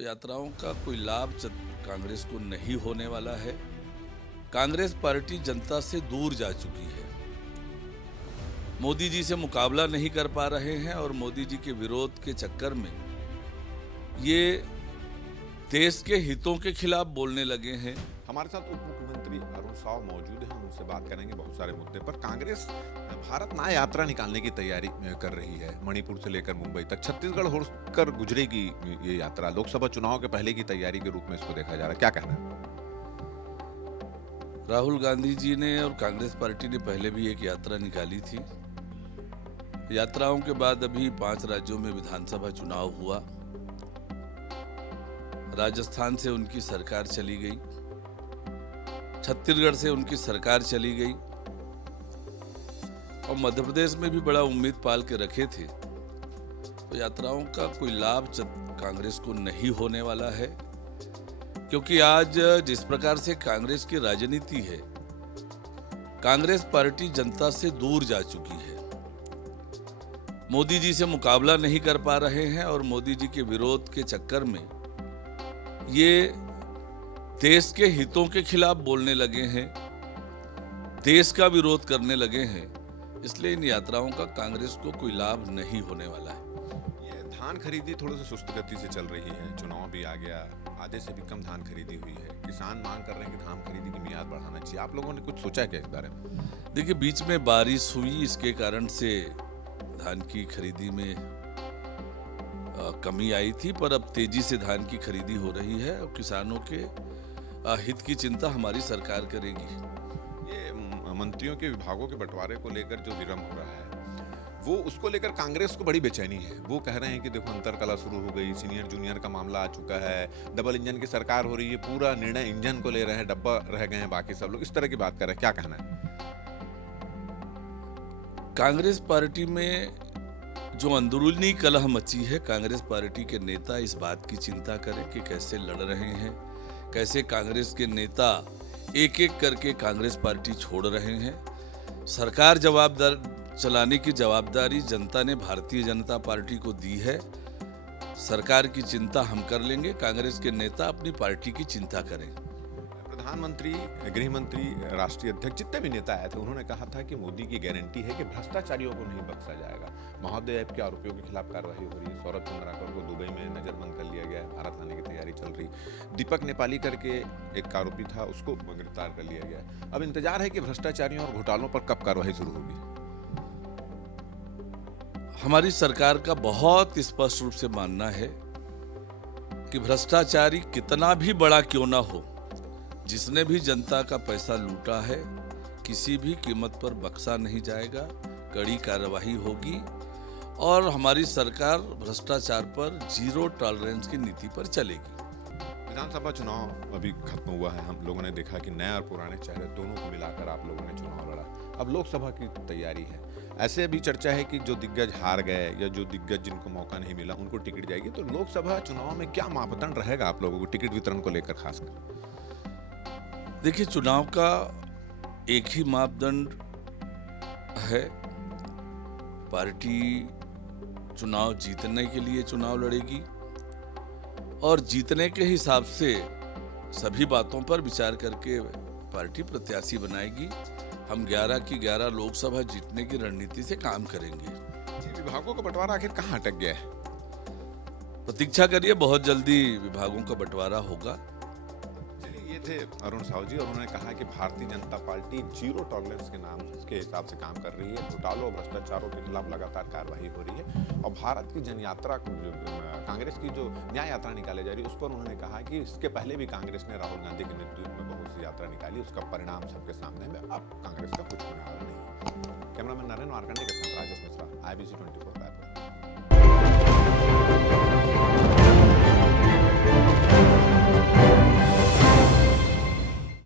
तो यात्राओं का कोई लाभ कांग्रेस को नहीं होने वाला है। कांग्रेस पार्टी जनता से दूर जा चुकी है। मोदी जी से मुकाबला नहीं कर पा रहे हैं और मोदी जी के विरोध के चक्कर में ये देश के हितों के खिलाफ बोलने लगे हैं। हमारे साथ उप मुख्यमंत्री अरुण साव मौजूद हैं। हम उनसे बात करेंगे बहुत सारे मुद्दे पर। कांग्रेस भारत ना यात्रा निकालने की तैयारी कर रही है। मणिपुर से लेकर मुंबई तक छत्तीसगढ़ होकर गुजरेगी ये यात्रा। लोकसभा चुनाव के पहले की तैयारी के रूप में इसको देखा जा रहा है, क्या कहना है? राहुल गांधी जी ने और कांग्रेस पार्टी ने पहले भी एक यात्रा निकाली थी। यात्राओं के बाद अभी 5 राज्यों में विधानसभा चुनाव हुआ। राजस्थान से उनकी सरकार चली गई, छत्तीसगढ़ से उनकी सरकार चली गई और मध्य प्रदेश में भी बड़ा उम्मीद पाल के रखे थे। तो यात्राओं का कोई लाभ कांग्रेस को नहीं होने वाला है, क्योंकि आज जिस प्रकार से कांग्रेस की राजनीति है, कांग्रेस पार्टी जनता से दूर जा चुकी है। मोदी जी से मुकाबला नहीं कर पा रहे हैं और मोदी जी के विरोध के चक्कर में ये देश के हितों के खिलाफ बोलने लगे हैं, देश का विरोध करने लगे हैं। इसलिए इन यात्राओं का कांग्रेस को कोई लाभ नहीं होने वाला है। ये धान खरीदी थोड़ी सी सुस्त गति से चल रही है। चुनाव भी आ गया, आधे से भी कम धान खरीदी हुई है। किसान मांग कर रहे हैं कि धान खरीदी की मियाद बढ़ाना चाहिए। आप लोगों ने कुछ सोचा है क्या इस बारे में? देखिए, बीच में बारिश हुई, इसके कारण से धान की खरीदी में कमी आई थी, पर अब तेजी से धान की खरीदी हो रही है और किसानों के हित की चिंता हमारी सरकार करेगी। ये मंत्रियों के विभागों के बंटवारे को लेकर जो विरम हो रहा है, वो उसको लेकर कांग्रेस को बड़ी बेचैनी है। वो कह रहे हैं कि देखो अंतरकलह शुरू हो गई, सीनियर जूनियर का मामला आ चुका है, डबल इंजन की सरकार हो रही है, पूरा निर्णय इंजन को ले रहे हैं, डब्बा रह गए हैं बाकी सब लोग। इस तरह की बात कर रहे हैं, क्या कहना है? कांग्रेस पार्टी में जो अंदरूनी कलह मची है, कांग्रेस पार्टी के नेता इस बात की चिंता करें कि कैसे लड़ रहे हैं, कैसे कांग्रेस के नेता एक एक करके कांग्रेस पार्टी छोड़ रहे हैं। सरकार चलाने की जवाबदारी जनता ने भारतीय जनता पार्टी को दी है। सरकार की चिंता हम कर लेंगे, कांग्रेस के नेता अपनी पार्टी की चिंता करें। प्रधानमंत्री, गृह मंत्री, राष्ट्रीय अध्यक्ष, जितने भी नेता आए थे, उन्होंने कहा था कि मोदी की गारंटी है कि भ्रष्टाचारियों को नहीं बख्शा जाएगा। महोदय ऐप के आरोपियों के खिलाफ कार्रवाई हो रही है। सौरभ चंद्राकर को दुबई में नजरबंद कर लिया गया है, भारत आने की तैयारी चल रही। दीपक नेपाली करके एक आरोपी था, उसको गिरफ्तार कर लिया गया। अब इंतजार है कि भ्रष्टाचारियों और घोटालों पर कब कार्रवाई शुरू होगी। हमारी सरकार का बहुत स्पष्ट रूप से मानना है कि भ्रष्टाचारी कितना भी बड़ा क्यों ना हो, जिसने भी जनता का पैसा लूटा है, किसी भी कीमत पर बख्शा नहीं जाएगा। कड़ी कार्रवाई होगी और हमारी सरकार भ्रष्टाचार पर जीरो टॉलरेंस की नीति पर चलेगी। विधानसभा चुनाव अभी खत्म हुआ है। हम लोगों ने देखा कि नए और पुराने चेहरे दोनों को मिलाकर आप लोगों ने चुनाव लड़ा। अब लोकसभा की तैयारी है। ऐसे भी चर्चा है कि जो दिग्गज हार गए या जो दिग्गज जिनको मौका नहीं मिला उनको टिकट जाएगी। तो लोकसभा चुनाव में क्या मापदंड रहेगा आप लोगों को टिकट वितरण को लेकर खासकर? देखिए, चुनाव का एक ही मापदंड है। पार्टी चुनाव जीतने के लिए चुनाव लड़ेगी और जीतने के हिसाब से सभी बातों पर विचार करके पार्टी प्रत्याशी बनाएगी। हम 11 की 11 लोकसभा जीतने की रणनीति से काम करेंगे। विभागों का बंटवारा आखिर कहाँ अटक गया है? प्रतीक्षा करिए, बहुत जल्दी विभागों का बंटवारा होगा। ये थे अरुण साव जी और उन्होंने कहा कि Bharatiya Janata party zero tolerance के नाम के हिसाब से काम कर रही है। घोटालों और भ्रष्टाचारों के खिलाफ लगातार कार्रवाई हो रही है और भारत की जनयात्रा को, कांग्रेस की जो न्याय यात्रा निकाली जा रही है, उस पर उन्होंने कहा कि इसके पहले भी कांग्रेस ने राहुल गांधी के नेतृत्व में बहुत सी यात्रा निकाली, उसका परिणाम सबके सामने में। अब कांग्रेस का कुछ होने वाला नहीं। कैमरामैन नरेंद्र मार्कंडे के साथ राजेश मिश्रा, IBC 24।